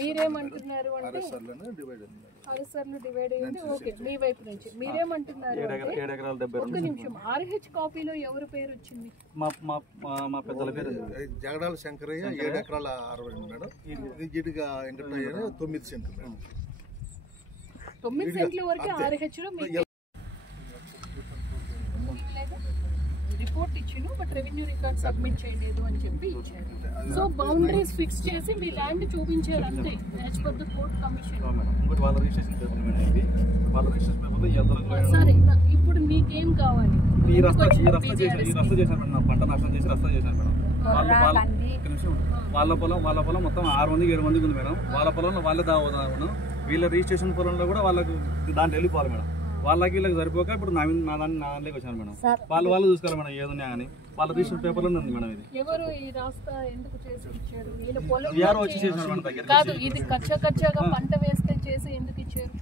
మీరేమంటున్నారు అంటే ఆర్ఎస్ఆర్లు డివైడ్ అయ్యింది. ఓకే, మీ వైపు నుంచి మీరేమంటున్నారు అంటే ఒక్క నిమిషం, ఆర్హెచ్ కాపీలో ఎవరి పేరు వచ్చింది? మా పెద్దల పేరు జగడాల శంకరయ్య 7 ఎకరాల 60 మేడం. ఇది జిడిగా వెంకటయ్య 9 సెంట్లు మేడం. 9 సెంట్ల వరకు ఆర్హెచ్ లో రిపోర్ట్ ఇచ్చాను, బట్ రెవెన్యూ రికార్డ్ సబ్మిట్ చేయలేదు అని చెప్పి ఇచ్చారు. సో బౌండరీస్ ఫిక్స్ చేసి మీ ల్యాండ్ చూపించారు అంతే, as per the court commission. సరే, ఇప్పుడు మీకేం కావాలి? పంట నష్టం చేసి రస్తా చేశాను మేడం. వాళ్ళ పొలం మొత్తం 6 మందికి 7 మందికి ఉంది మేడం. వాళ్ళ పొలంలో వాళ్ళే దావదాం మేడం. వీళ్ళ రిజిస్ట్రేషన్ పొలంలో కూడా వాళ్ళకు దాంట్లో వెళ్ళిపోవాలి మేడం. వాళ్ళకి వీళ్ళకి సరిపోక ఇప్పుడు నా దాంట్లోకి వచ్చాను మేడం. వాళ్ళు చూసుకోవాలి మేడం ఏదున్నా కానీ. వాళ్ళ రిజిస్టర్ పేపర్లో ఉంది మేడం. ఇది ఎవరు ఈ రాస్తా ఎందుకు చేసి ఇచ్చారు? వచ్చి చేశారు మేడం దగ్గర. కాదు, ఇది కచ్చగా పంట వేస్తే చేసి ఎందుకు ఇచ్చారు?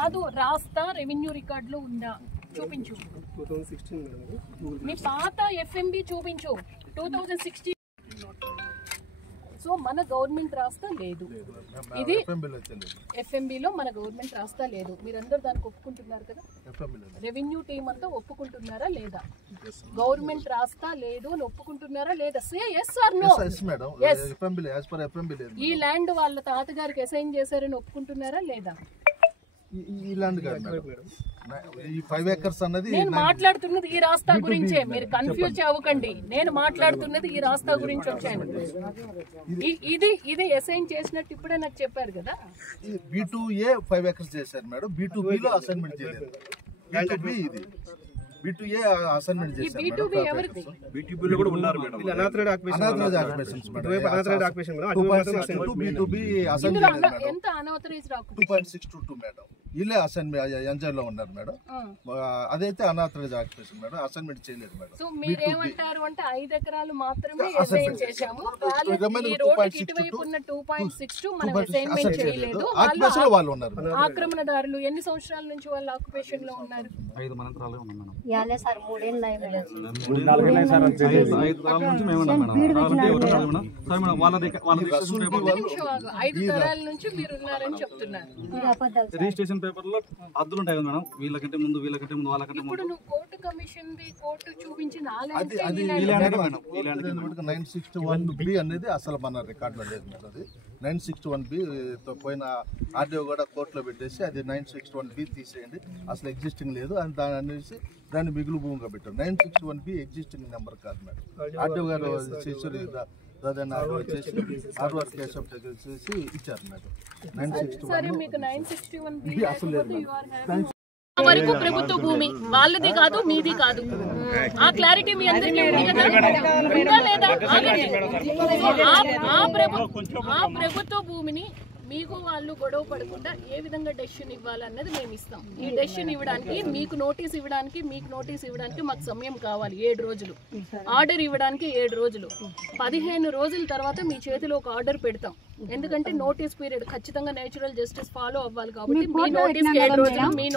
కాదు, రాస్తా రెవెన్యూ రికార్డ్ లో ఉందా? చూపించు. 2016 మీ పాత ఎఫ్ఎంబి చూపించు. 2016. సో మన గవర్నమెంట్ రాస్తా లేదు, ఇది ఎఫ్ఎంబిలో మన గవర్నమెంట్ రాస్తా లేదు. మీరందరూ దానికి ఒప్పుకుంటున్నారు కదా? రెవెన్యూ టీమ్ అంతా ఒప్పుకుంటున్నారా లేదా? గవర్నమెంట్ రాస్తా లేదు అని ఒప్పుకుంటున్నారా లేదా? సే yes or no. ఈ ల్యాండ్ వాళ్ళ తాతగారికి అసైన్ చేశారని ఒప్పుకుంటున్నారా లేదా? ఈ ల్యాండ్ ఈ 5 acres అన్నది నేను మాట్లాడుతున్నది ఈ రాస్తా గురించే, మీరు కన్ఫ్యూజ్ అవ్వకండి. నేను మాట్లాడుతున్నది ఈ రాస్తా గురించి వచ్చాను. ఇది అసైన్ చేసినట్టు ఇప్పుడే నాకు చెప్పారు కదా. B2A 5 acres చేశారు మేడం. B2B లో అసైన్మెంట్ చేయలేదు. B2B ఇది B2A అసైన్మెంట్ చేశారు. B2B ఎవరిది? B2B లో కూడా ఉన్నారు madam. Unauthorised occupations madam. B2B assign చేయలేదు. ఎంత అనాథరైజ్ రాకు? 2.622 మేడం. ఇల్లే అసైన్మెంట్ ఎంజాయ్లో ఉన్నారు మేడం. అదైతే అనాథరైజ్ ఆక్యుపేషన్ మేడం. అసైన్మెంట్ చేయలేదు మేడం. సో మీరేమంటారు అంటే 5 ఎకరాలు మాత్రమే అసైన్ చేశాము, ఈ రోడ్డుకి ఇటువైపు ఉన్న 2.62 మనం అసైన్మెంట్ చేయలేదు. వాళ్ళు ఉన్నారు. ఆక్రమణదారులు ఎన్ని సంవత్సరాల నుంచి వాళ్ళ ఆక్యుపేషన్ లో ఉన్నారు? 5 మంత్రాలే ఉన్నాం మేడం. సార్ 3 ఏళ్ళు అయ్యింది. 5 తరాల నుంచి మేము ఉన్నాం మేడం. 5 తరాల నుంచి మీరు ఉన్నారని చెప్తున్నారు. రిజిస్ట్రేషన్ పేపర్ లో అద్దులు ఉంటాయి మేడం. వీళ్ళకంటే ముందు వాళ్ళకంటే ఇప్పుడు నువ్వు కోర్టు కమిషన్ కోర్టు చూపించిన 961B అనేది అసలు మన రికార్డులో లేదు మేడం. అది 961B పోయిన ఆర్డీఓ కూడా కోర్టులో పెట్టేసి అది 961B తీసేయండి, అసలు ఎగ్జిస్టింగ్ లేదు అని దాన్ని మిగులు భూమిగా పెట్టారు. 961B ఎగ్జిస్టింగ్ నెంబర్ కాదు మేడం. ఆర్డీఓ గారు చేసి ఇచ్చారు మేడం. 961 అసలు లేదు మేడం. వరకు ప్రభుత్వ భూమి వాళ్ళది కాదు, మీది కాదు. ఆ క్లారిటీ మీ అందరికీ ఉంది కదా లేదా? ఆ ప్రభుత్వ భూమిని మీకు వాళ్ళు గొడవ పడకుండా ఏ విధంగా డెసిషన్ ఇవ్వాలన్నది మేము ఇస్తాం. ఈ డెసిషన్ ఇవ్వడానికి మీకు నోటీస్ ఇవ్వడానికి మాకు సమయం కావాలి. 7 రోజులు ఆర్డర్ ఇవ్వడానికి 7 రోజులు. 15 రోజుల తర్వాత మీ చేతిలో ఒక ఆర్డర్ పెడతాం. ఎందుకంటే నోటీస్ పీరియడ్ ఖచ్చితంగా నేచురల్ జస్టిస్ ఫాలో అవ్వాలి కాబట్టి మీ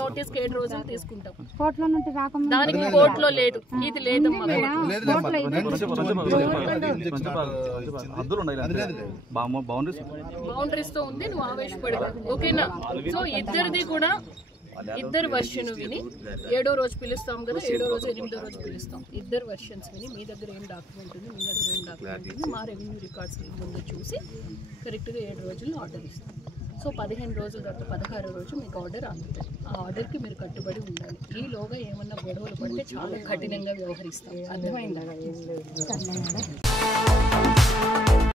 నోటీస్ 7 రోజులు తీసుకుంటాం. దానికి కోర్టులో లేదు, ఇది లేదమ్మా. బౌండరీస్ తో ఉంది, నువ్వు ఆవేశపడవు, ఓకేనా? సో ఇద్దరిది కూడా ఇద్దరు వర్షన్ విని 7వ రోజు పిలుస్తాం కదా, 7వ రోజు 8వ రోజు పిలుస్తాం. ఇద్దరు వర్షన్స్ విని మీ దగ్గర ఏం డాక్యుమెంట్ ఉంది, మీ దగ్గర ఏం డాక్యుమెంట్ ఉంది, మా రెవెన్యూ రికార్డ్స్ ముందు చూసి కరెక్ట్గా 7 రోజుల్లో ఆర్డర్ ఇస్తాం. సో 15 రోజుల తర్వాత 16వ రోజు మీకు ఆర్డర్ అందుతుంది. ఆ ఆర్డర్కి మీరు కట్టుబడి ఉండాలి. ఈలోగా ఏమన్నా గొడవలు పడితే చాలా కఠినంగా వ్యవహరిస్తాం. అర్థమైందా?